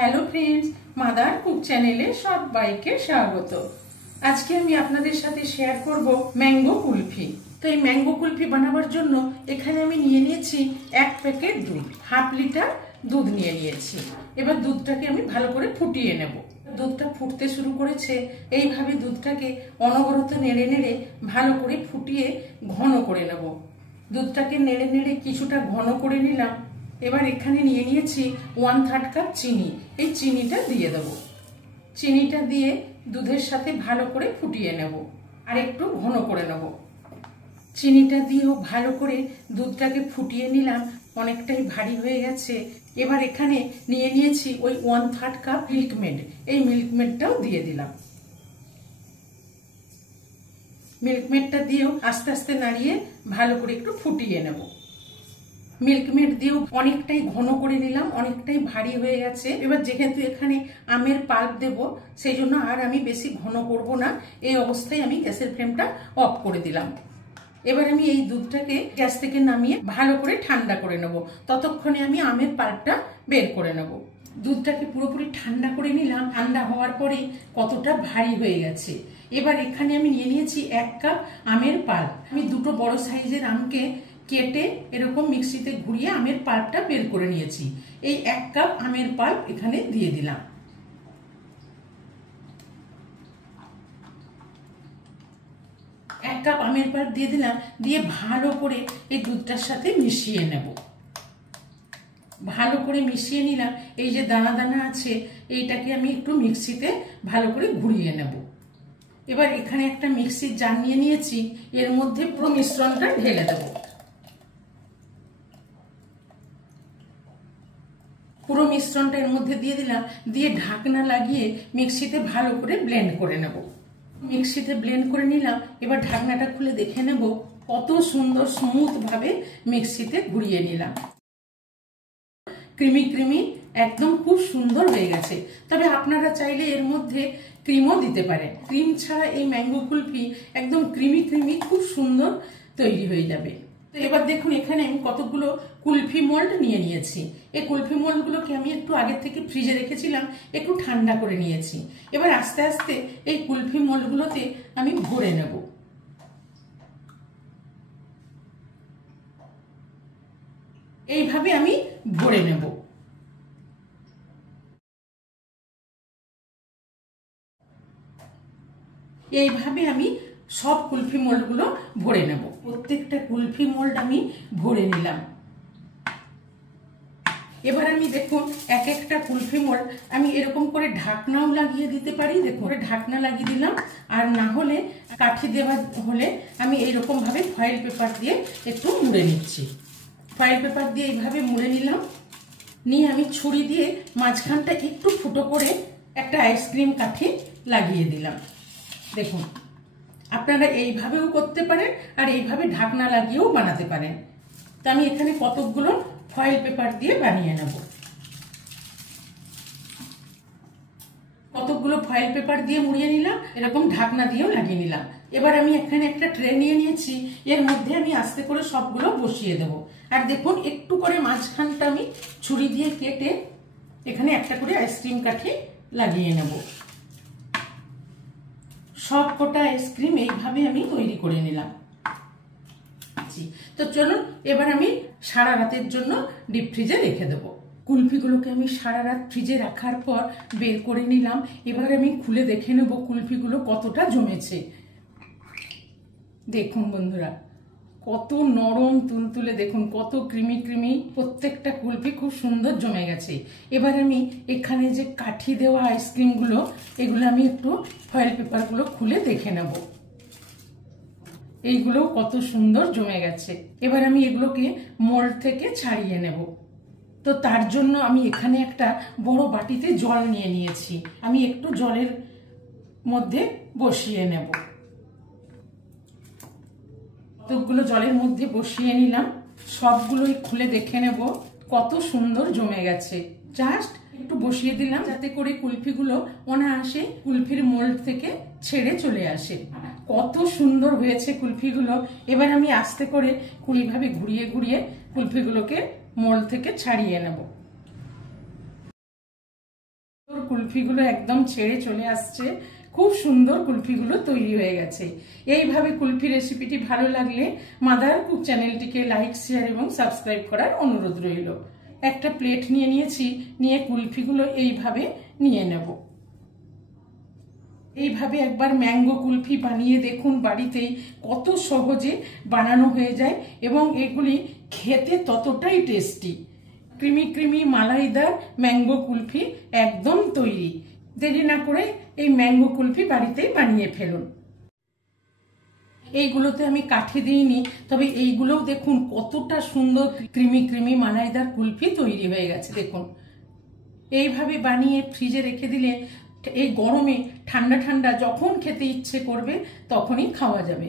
Hello friends, mother cook চ্যানেলে সবাইকে স্বাগত। আজকে আমি আপনাদের সাথে শেয়ার করব ম্যাঙ্গো কুলফি। তো এই ম্যাঙ্গো কুলফি বানাবার জন্য এখানে আমি নিয়ে নিয়েছি 1 প্যাকেট দুধ, হাফ লিটার দুধ নিয়ে নিয়েছি। এবার দুধটাকে আমি ভালো করে ফুটিয়ে নেব। দুধটা ফুটতে শুরু করেছে, এইভাবে দুধটাকে অনবরত নেড়ে নেড়ে ভালো করে ফুটিয়ে ঘন করে নেব। দুধটাকে নেড়ে নেড়ে কিছুটা ঘন করে নিলাম। এবার এখানে নিয়ে নিয়েছি 1/3 কাপ চিনি। এই চিনিটা দিয়ে দেব। চিনিটা দিয়ে দুধের সাথে ভালো করে ফুটিয়ে নেব আর একটু ঘন করে নেব। চিনিটা দিয়েও ভালো করে দুধটাকে ফুটিয়ে নিলাম, অনেকটাই ভারী হয়ে গেছে। এবার এখানে নিয়ে নিয়েছি ওই 1/3 কাপ মিল্কমেড। এই মিল্কমেডটাও দিয়ে দিলাম। মিল্কমেডটা দিয়েও আস্তে আস্তে নাড়িয়ে ভালো করে একটু ফুটিয়ে নেব। মিল্কমেড দিয়েও অনেকটাই ঘন করে নিলাম, অনেকটাই ভারী হয়ে গেছে। এবার যেহেতু এখানে আমের পাল্প দেব, সেই জন্য আর আমি বেশি ঘন করব না। এই অবস্থায় আমি গ্যাসের ফ্লেমটা অফ করে দিলাম। এবার আমি এই দুধটাকে গ্যাস থেকে নামিয়ে ভালো করে ঠান্ডা করে নেব। ততক্ষণে আমি আমের পাল্পটা বের করে নেব। দুধটাকে পুরোপুরি ঠান্ডা করে নিলাম। ঠান্ডা হওয়ার পরে কতটা ভারী হয়ে গেছে। এবার এখানে আমি নিয়ে নিয়েছি 1 কাপ আমের পাল্প। আমি দুটো বড় সাইজের আমকে কেটে এরকম মিক্সিতে ঘুরিয়ে আমের পাল্পটা বের করে নিয়েছি। এই 1 কাপ আমের পাল্প এখানে দিয়ে দিলাম। এক কাপ আমের পাল্প দিয়ে দিলাম, দিয়ে ভালো করে এই দুধটার সাথে মিশিয়ে নেব। ভালো করে মিশিয়ে নিলাম। এই যে দানা দানা আছে, এইটাকে আমি একটু মিক্সিতে ভালো করে ঘুরিয়ে নেব। এবার এখানে একটা মিক্সির জার নিয়ে নিয়েছি, এর মধ্যে পুরো মিশ্রণটা ঢেলে দেব। পুরো মিশ্রণটা এর মধ্যে দিয়ে দিলাম, দিয়ে ঢাকনা লাগিয়ে মিক্সিতে ভালো করে ব্লেন্ড করে নেব। মিক্সিতে ব্লেন্ড করে নিলাম। এবার ঢাকনাটা খুলে দেখে নেব কত সুন্দর স্মুথ ভাবে মিক্সিতে ঘুরিয়ে নিলাম। ক্রিমি ক্রিমি একদম খুব সুন্দর হয়ে গেছে। তবে আপনারা চাইলে এর মধ্যে ক্রিমও দিতে পারেন। ক্রিম ছাড়া এই ম্যাঙ্গো কুলফি একদম ক্রিমি ক্রিমি খুব সুন্দর তৈরি হয়ে যাবে। তো এবার দেখুন, এখানে আমি কতগুলো কুলফি মোল্ড নিয়ে নিয়েছি। এই কুলফি মোল্ডগুলোকে আমি একটু আগে থেকে ফ্রিজে রেখেছিলাম, একটু ঠান্ডা করে নিয়েছি। এবার আস্তে আস্তে এই কুলফি মোল্ডগুলোতে আমি ভরে নেব। এইভাবে আমি ভরে নেব। এইভাবে আমি সব কুলফি মোল্ডগুলো ভরে নেব। প্রত্যেকটা কুলফি মোল্ড আমি ভরে নিলাম। এবার আমি দেখুন, এক একটা কুলফি মোল্ড আমি এরকম করে ঢাকনাও লাগিয়ে দিতে পারি। দেখুন, ঢাকনা লাগিয়ে দিলাম। আর না হলে কাঠি দেওয়া হলে আমি এইরকম ভাবে ফয়েল পেপার দিয়ে একটু মুড়ে নিচ্ছি। ফয়েল পেপার দিয়ে এইভাবে মুড়ে নিলাম। নিয়ে আমি ছুরি দিয়ে মাঝখানটা একটু ফুটো করে একটা আইসক্রিম কাঠি লাগিয়ে দিলাম। দেখুন, আপনারা এইভাবেও করতে পারেন আর এইভাবে ঢাকনা লাগিয়েও বানাতে পারেন। তো আমি এখানে কতকগুলো ফয়েল পেপার দিয়ে বানিয়ে নেব। কতকগুলো ফয়েল পেপার দিয়ে মুড়িয়ে নিলাম, এরকম ঢাকনা দিয়েও লাগিয়ে নিলাম। এবার আমি এখানে একটা ট্রে নিয়ে নিয়েছি, এর মধ্যে আমি আস্তে করে সবগুলো বসিয়ে দেব। আর দেখুন, একটু করে মাঝখানটা আমি ছুরি দিয়ে কেটে এখানে একটা করে আইসক্রিম কাঠি লাগিয়ে নেব। সব কটা আইসক্রিম এইভাবে আমি তৈরি করে নিলাম। তো চলুন, এবার আমি সারা রাতের জন্য ডিপ ফ্রিজে রেখে দেবো। কুলফিগুলোকে আমি সারা রাত ফ্রিজে রাখার পর বের করে নিলাম। এবার আমি খুলে দেখে নেব কুলফিগুলো কতটা জমেছে। দেখুন বন্ধুরা, কত নরম তুলতুলে, দেখুন কত ক্রিমি ক্রিমি, প্রত্যেকটা কুলফি খুব সুন্দর জমে গেছে। এবার আমি এখানে যে কাঠি দেওয়া আইসক্রিমগুলো, এগুলো আমি একটু ফয়েল পেপারগুলো খুলে দেখে নেব। এইগুলো কত সুন্দর জমে গেছে। এবার আমি এগুলোকে মোল্ড থেকে ছাড়িয়ে নেব। তো তার জন্য আমি এখানে একটা বড় বাটিতে জল নিয়ে নিয়েছি। আমি একটু জলের মধ্যে বসিয়ে নেব। কতগুলো জলের মধ্যে বসিয়ে নিলাম। সবগুলোই খুলে দেখে নেব কত সুন্দর জমে গেছে। জাস্ট একটু বসিয়ে দিলাম যাতে করে কুলফিগুলো অনায়াসে কুলফির মোল্ড থেকে ছেড়ে চলে আসে। কত সুন্দর হয়েছে কুলফিগুলো। এবার আমি আস্তে করে এইভাবে ঘুরিয়ে ঘুরিয়ে কুলফিগুলোকে মোল্ড থেকে ছাড়িয়ে নেব। কুলফিগুলো একদম ছেড়ে চলে আসছে। খুব সুন্দর কুলফিগুলো তৈরি হয়ে গেছে। এইভাবে কুলফি রেসিপিটি ভালো লাগলে মাদার কুক চ্যানেলটিকে লাইক, শেয়ার এবং সাবস্ক্রাইব করার অনুরোধ রইল। একটা প্লেট নিয়ে নিয়েছি, নিয়ে কুলফিগুলো এইভাবে নিয়ে নেব। এইভাবে একবার ম্যাঙ্গো কুলফি বানিয়ে দেখুন বাড়িতেই, কত সহজে বানানো হয়ে যায় এবং এগুলি খেতে ততটাই টেস্টি। ক্রিমি ক্রিমি মালাইদার ম্যাঙ্গো কুলফি একদম তৈরি। দেরি না করে এই ম্যাঙ্গো কুলফি বাড়িতেই বানিয়ে ফেলুন। এইগুলোতে আমি কাঠি দিইনি, তবে এইগুলোও দেখুন কতটা সুন্দর ক্রিমি ক্রিমি মালাইদার কুলফি তৈরি হয়ে গেছে। দেখুন, এইভাবে বানিয়ে ফ্রিজে রেখে দিলে এই গরমে ঠান্ডা ঠান্ডা যখন খেতে ইচ্ছে করবে তখনই খাওয়া যাবে।